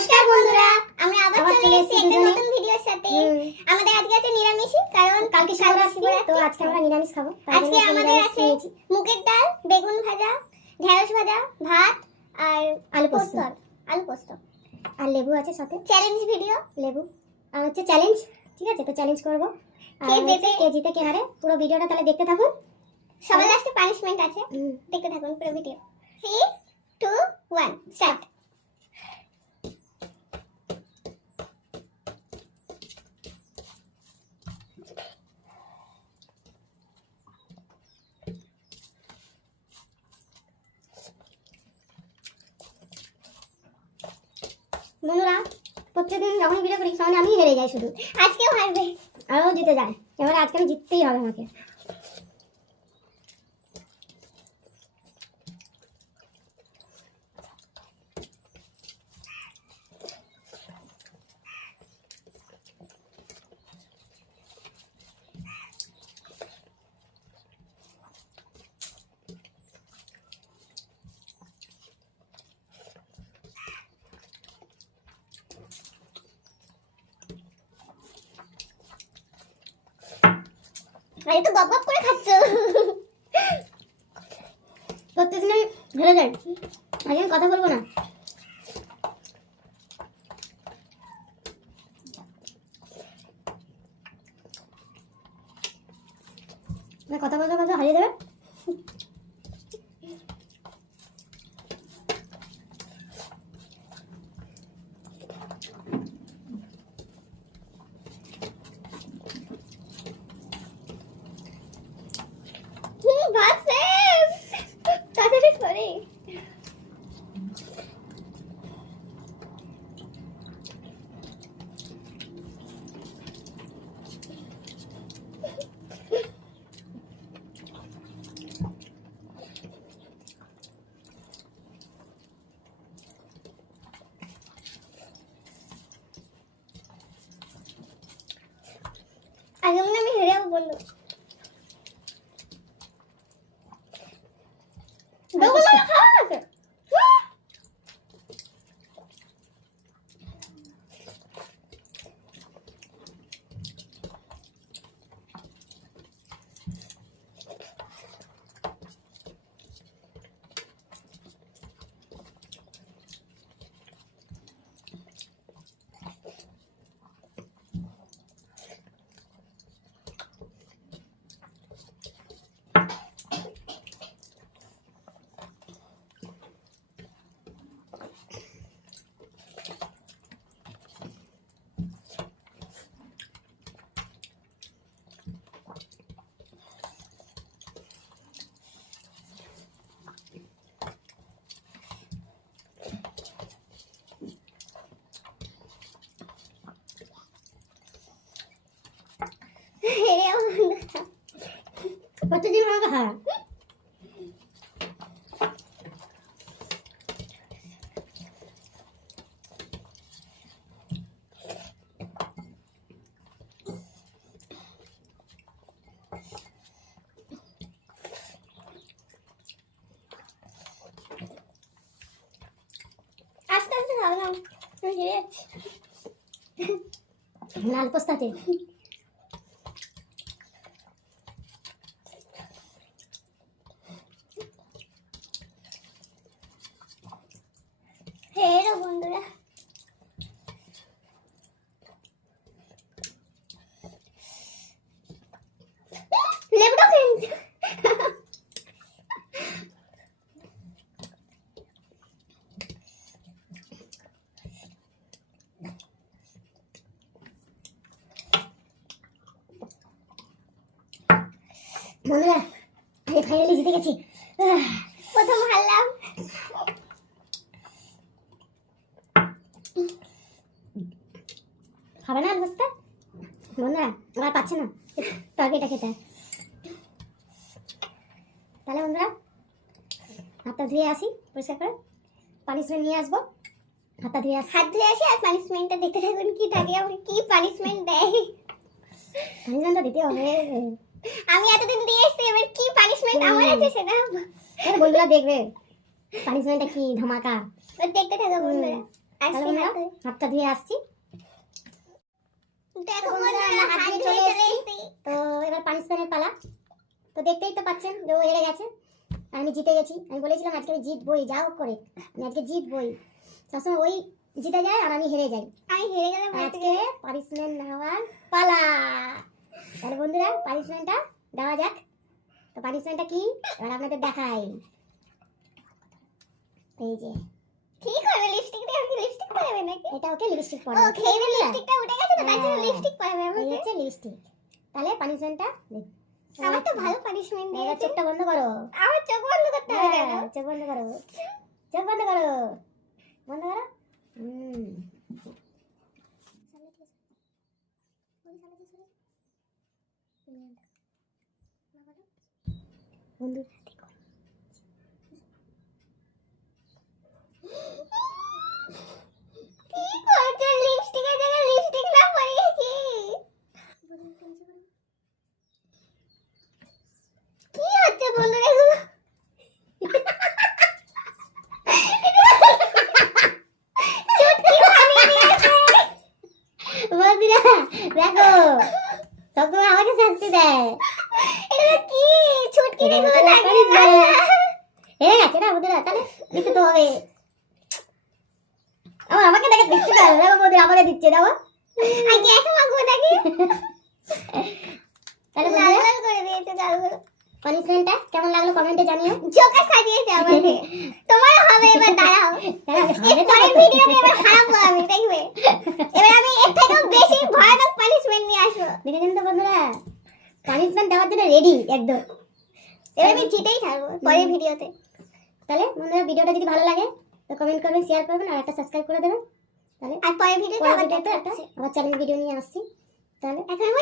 নমস্কার বন্ধুরা, আমরা আবার চলে এসেছি একটা নতুন ভিডিওর সাথে। আমাদের আজকে আছে নিরামিষ, কারণ কালকে শিবরাত্রি, তো আজকে আমরা নিরামিষ খাবো। আজকে আমাদের আছে মুগের ডাল, বেগুন ভাজা, ঢেঁড়স ভাজা, ভাত আর আলু পোস্ত। আর লেবু আছে সাথে। চ্যালেঞ্জ ভিডিও, লেবু আর হচ্ছে চ্যালেঞ্জ। ঠিক আছে, তো চ্যালেঞ্জ করব। কে জিতে কে হারে, পুরো ভিডিওটা তাহলে দেখতে থাকুন। সবার লাস্টে পানিশমেন্ট আছে, দেখতে থাকুন পুরো ভিডিও। 3 2 1 স্টার্ট। বন্ধুরা, প্রত্যেকদিন যখনই ভিডিও করি তখন আমি হেরে যাই, শুধু আজকেও হারবে, আরও জিতে যায়। এবারে আজকে আমি জিততেই হবে আমাকে। আরে তো গপ করে খাচ্ছ। প্রত্যেকদিন আমি হেরে যাই, আজকে আমি কথা বলবো না। কথা বলতে বলতে হারিয়ে দেবে। ভাত শেষ, তাড়াতাড়ি করে। আগে মনে আমি হেরে যাবো বললো। প্রতিদিন আমাকে হারা। আস্তে আস্তে খাবো না, লাল পোস্তাতে। হেরো বন্ধুরা, লেবুটা খেয়ে বন্ধুরা, আমি ফাইনালি জিতে গেছি। প্রথম হারলাম। খাবে না বুঝতে বন্ধুরা, আমার পাচ্ছে না তরকারিটা খেতে। তাহলে বন্ধুরা, হাতটা ধুয়ে আসি পরিষ্কার করে, পানিশমেন্ট নিয়ে আসবো। হাত ধুয়ে আসি আর পানিশমেন্টটা দেখতে থাকুন কি থাকে, আমাকে কি পানিশমেন্ট দেয়। পানিশমেন্টটা দিতে হবে, আমি এতদিন দিয়ে এসেছি, এবার কি পানিশমেন্ট আমার আছে সেটা বন্ধুরা দেখবে। পানিশমেন্টটা কি ধামাকা, দেখতে থাকো বন্ধুরা। আসছি হাতটা ধুয়ে আসছি। দেখো বন্ধুরা হাত ধুয়ে চলে এসেছি। তো এবার পানিশমেন্টের পালা। তো দেখতেই তো পাচ্ছেন যে ও হেরে গেছে আর আমি জিতে গেছি। আমি বলেছিলাম আজকে আমি জিতবই, যা হোক করে আমি আজকে জিতবই। সবসময় ওই জিতে যায় আর আমি হেরে যাই। আমি হেরে গেলে আজকে পানিশমেন্ট নেওয়ার পালা। তাহলে বন্ধুরা পানিশমেন্টটা দেওয়া যাক। তো পানিশমেন্টটা কি এবার আপনাদের দেখাই। এই যে কি করবে, লিপস্টিক দিয়ে কি লিপস্টিক পরাবে নাকি? এটা ওকে লিপস্টিক পরাবে। ও খেয়ে লিপস্টিকটা উঠে গেছে তো তাই জন্য লিপস্টিক পরাবে আমাকে। এই হচ্ছে লিপস্টিক। তাহলে পানিশমেন্টটা আমার তো ভালো পানিশমেন্ট দিয়েছে। চোখটা বন্ধ করো। আমার চোখ বন্ধ করতে হবে কেন? চোখ বন্ধ করো, চোখ বন্ধ করো, বন্ধ করো। বন্ধু দেখো কি করছে, লিপস্টিকের জায়গায় লিপস্টিক না পরিয়েছি। কি হচ্ছে বন্ধুরা এগুলো? বন্ধুরা দেখো সবসময় আমাকে শাস্তি দেয়। এটা কি ছুটকি রে গুলো লাগিয়ে হেরে গেছে না বন্ধুরা, তাহলে দিতে তো হবে। আমাকে দেখে দিচ্ছে না, দেখো বন্ধুরা আমাকে দিচ্ছে, দাও আগে একা মাগবো নাকি? তাহলে লাল লাল করে দিয়েছে গালগুলো। পানিশমেন্টটা কেমন লাগলো কমেন্টে জানিও। জোকার সাজিয়েছে আমাকে। তোমার হবে এবার, দাঁড়াও এর পরের ভিডিওতে এবার হারাবো আমি, দেখবে এবার আমি এর থেকেও বেশি ভয়ানক পানিশমেন্ট নিয়ে আসবো। দেখেছেন তো বন্ধুরা পানিশমেন্ট দেওয়ার জন্য রেডি একদম। এবার আমি জিতেই ছাড়বো পরের ভিডিওতে। তাহলে বন্ধুরা ভিডিওটা যদি ভালো লাগে তো কমেন্ট করবেন, শেয়ার করবেন আর একটা সাবস্ক্রাইব করে দেবেন। তাহলে আর পরের ভিডিওতে আবার চ্যালেঞ্জ ভিডিও নিয়ে আসছি। তাহলে এখন